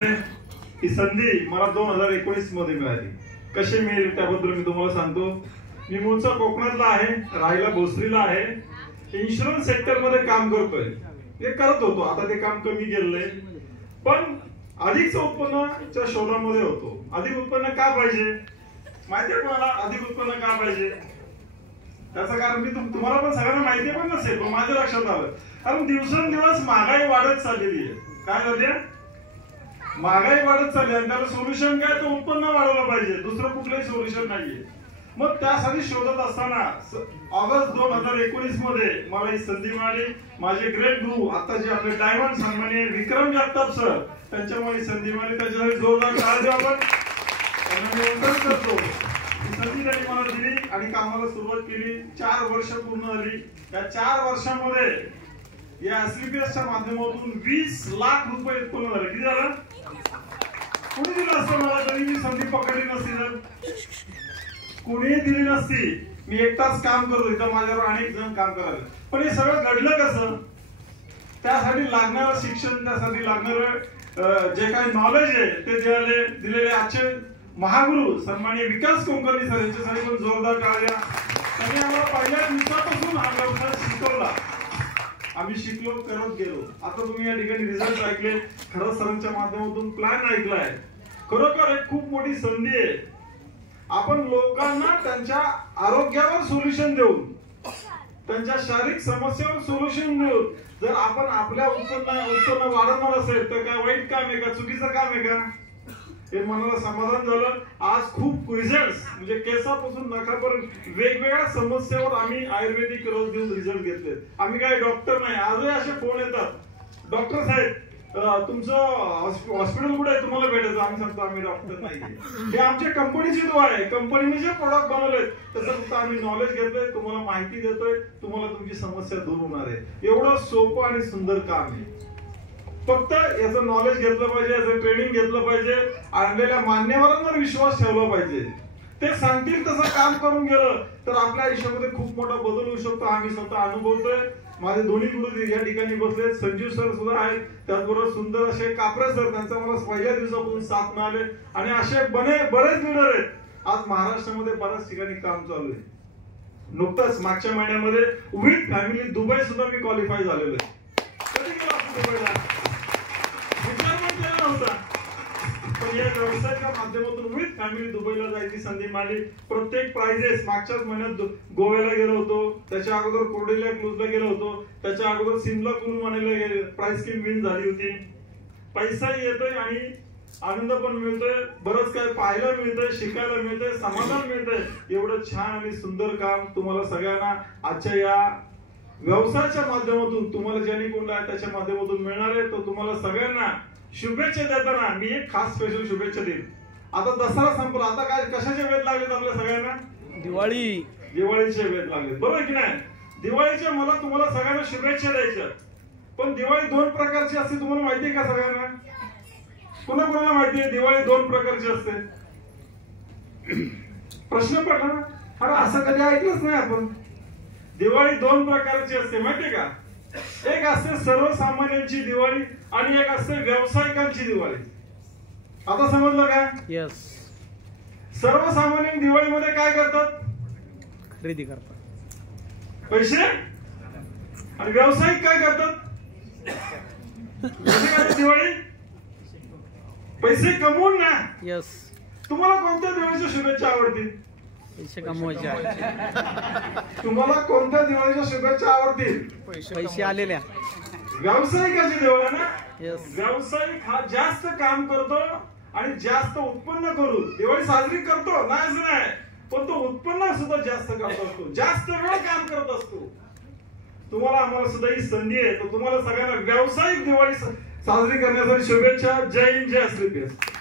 ही संधी मला 2019 मध्ये मिळाली. कशी मिळेल त्याबद्दल मी तुम्हाला सांगतो. मी मूळचा कोकणातला आहे, राहायला भोसरीला आहे. इन्शुरन्स सेक्टर मध्ये काम करतोय. हे करत होतो, आता ते काम कमी केलंय, पण अधिकचं उत्पन्नाच्या शोधामध्ये होतो. अधिक उत्पन्न का पाहिजे माहितीये तुम्हाला? अधिक उत्पन्न का पाहिजे त्याचं कारण मी तुम्हाला पण सगळ्यांना माहिती पण नसेल, पण माझ्या लक्षात आलं. कारण दिवसेंदिवस महागाई वाढत चाललेली आहे. काय होते? महागाई वाढत चालली आणि त्याला सोल्युशन काय? तर उत्पन्न वाढवलं पाहिजे, दुसरं कुठलंही सोल्युशन नाहीये. मग त्यासाठी शोधत असताना ऑगस्ट 2019 मध्ये मला ही संधी मिळाली. माझे ग्रेट गुरु आता जे आपले डायमंड सन्माननीय विक्रम जगताप सर, त्यांच्यामुळे संधी मिळाली. त्याच्यासाठी जोरदार टाळ्या द्या आपण. त्यांना मी वंदन करतो. ही संधी त्यांनी मला दिली आणि कामाला सुरुवात केली. 4 वर्ष पूर्ण झाली. या 4 वर्षांमध्ये या एसलीपीएसच्या माध्यमातून 20 लाख रुपये उत्पन्न झाले. किती झालं? कोणी दिलं असतं मला तरी मी संधी पकडली नसती, तर कोणी दिली नसती. मी एकटाच काम करतो, इथं माझ्यावर अनेक जण काम करायला. पण हे सगळं घडलं कसं? त्यासाठी लागणारं शिक्षण, त्यासाठी लागणारं जे काही नॉलेज आहे ते दिलेले आजचे महागुरु सन्माननीय विकास कुलकर्णी सर, यांच्यासाठी पण जोरदार टाळ्या. त्यांनी आम्हाला पहिल्या दिवसापासून हा व्यवसाय शिकवला. आम्ही शिकलो, करत गेलो. आता तुम्ही या ठिकाणी रिझल्ट ऐकले, खरंच सरांच्या माध्यमातून प्लॅन ऐकलाय. खरोखर एक खूप मोठी संधी आहे. आपण लोकांना त्यांच्या आरोग्यावर सोल्युशन देऊन, त्यांच्या शारीरिक समस्यावर सोल्युशन देऊन जर आपण आपल्या उत्पन्न वाढवणार असेल तर काय वाईट काम आहे का? चुकीचं काम आहे का? हे मनाला समाधान झालं. आज खूप रिझल्ट म्हणजे केसापासून नखापर्यंत वेगवेगळ्या समस्यावर आम्ही आयुर्वेदिक रोज देऊन रिझल्ट घेतले. आम्ही काय डॉक्टर नाही. आजही असे फोन येतात, डॉक्टर साहेब तुमचं हॉस्पिटल कुठे आहे, तुम्हाला भेटायचं. आम्ही सांगतो आम्ही डॉक्टर नाही. हे आमच्या कंपनीची दुआ आहे. कंपनीने जे प्रोडक्ट बनवले त्याचं फक्त आम्ही नॉलेज घेतोय, तुम्हाला माहिती देतोय, तुम्हाला तुमची समस्या दूर होणार आहे. एवढं सोपं आणि सुंदर काम आहे. फक्त याचं नॉलेज घेतलं पाहिजे, याचं ट्रेनिंग घेतलं पाहिजे, आणलेल्या मान्यवरांवर विश्वास ठेवला पाहिजे. ते सांगतील तसं काम करून गेलं तर आपल्या आयुष्यामध्ये खूप मोठा बदल होऊ शकतो. आम्ही स्वतः अनुभवतोय. माझे दोन्ही गुरु या ठिकाणी बसले. संजीव सर सुद्धा आहेत, त्याचबरोबर सुंदर असे कापरे सर, त्यांचा मला पहिल्या दिवसापासून साथ मिळाले. आणि असे बरेच लीडर आहेत. आज महाराष्ट्रामध्ये बऱ्याच ठिकाणी काम चालू आहे. नुकताच मागच्या महिन्यामध्ये विथ फॅमिली दुबई सुद्धा मी क्वालिफाय झालेलो आहे. कधी गेलो आपण दुबईला? विचार पण केला नव्हता, पण या व्यवसायाच्या माध्यमातून विथ फॅमिली दुबईला जायची संधी मिळाली. प्रत्येक प्राइजेस मागच्याच महिन्यात गोव्याला गेलो होतो, त्याच्या अगोदर कोर्डेलिया क्रूजला गेलो होतो, त्याच्या अगोदर सिमला क्रूज मनालीला प्राइस स्कीम विन झाली होती. पैसाही येतोय आणि आनंद पण मिळतोय. बरंच काय पाहायला मिळतंय, शिकायला मिळतंय, समाधान मिळतंय. एवढं छान आणि सुंदर काम तुम्हाला सगळ्यांना आजच्या या व्यवसायाच्या माध्यमातून, तुम्हाला ज्यांनी कोणता आहे त्याच्या माध्यमातून मिळणार आहे. तो तुम्हाला सगळ्यांना शुभेच्छा देताना मी एक खास स्पेशल शुभेच्छा देईन. आता दसरा संपला, आता काय कशाचे वेध लागलेत आपल्या सगळ्यांना? दिवाळीचे वेध लागलेत, बरोबर की नाही? दिवाळीच्या मला तुम्हाला सगळ्यांना शुभेच्छा द्यायच्या. पण दिवाळी 2 प्रकारची असते, तुम्हाला माहितीये का सगळ्यांना? कोणाला माहितीये दिवाळी 2 प्रकारची असते? प्रश्न पडला ना? अरे असं कधी ऐकलंच नाही आपण. दिवाळी 2 प्रकारची असते, माहितीये का? एक असते सर्वसामान्यांची दिवाळी आणि एक असते व्यावसायिकांची दिवाळी. आता समजलं का? यस. सर्वसामान्य दिवाळीमध्ये काय करतात? खरेदी करतात पैसे. आणि व्यावसायिक काय करतात? दिवाळी पैसे कमवून ना. यस. तुम्हाला कोणत्या दिवाळीच्या शुभेच्छा आवडतील? पैसे कमवायचे. तुम्हाला कोणत्या दिवाळीच्या शुभेच्छा आवडतील? पैसे आलेल्या. व्यावसायिकाची दिवाळी ना. यस. व्यावसायिक हा जास्त काम करतो आणि जास्त उत्पन्न करून दिवाळी साजरी करतो, नाही, पण तो उत्पन्न सुद्धा जास्त करत असतो, जास्त वेळ काम करत असतो. तुम्हाला आम्हाला सुद्धा ही संधी आहे. तर तुम्हाला सगळ्यांना व्यावसायिक दिवाळी साजरी करण्यासाठी शुभेच्छा. जय हिंद, जय श्री कृष्ण.